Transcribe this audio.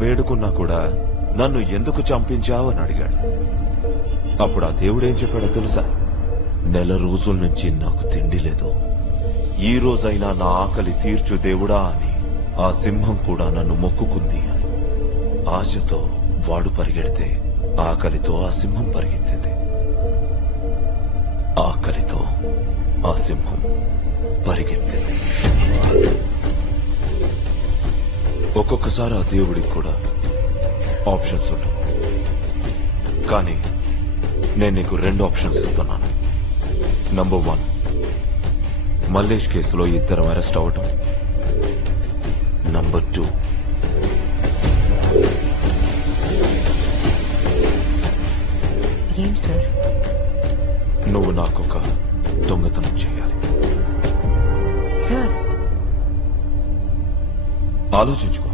వేడుకున్నా కూడా నన్ను ఎందుకు చంపించావు అని అడిగాడు. అప్పుడు ఆ దేవుడేం చెప్పాడో తెలుసా? నెల రోజుల నుంచి నాకు తిండి లేదు, ఈ రోజైనా నా ఆకలి తీర్చు దేవుడా అని ఆ సింహం కూడా నన్ను మొక్కుకుంది అని. ఆశతో వాడు పరిగెడితే ఆకలితో ఆ సింహం పరిగెత్తింది. ఆకలితో ఆ సింహం పరిగెత్తింది. ఒక్కొక్కసారి ఆ దేవుడికి కూడా ఆప్షన్స్ ఉండవు, కానీ నేను నీకు 2 ఆప్షన్స్ ఇస్తున్నాను. నంబర్ 1, మల్లేష్ కేసులో 2 అరెస్ట్ అవటం. నంబర్ 2, ఏం సార్? నువ్వు నాకొక దొంగతనం చేయాలి. సార్ ఆలోచించుకో.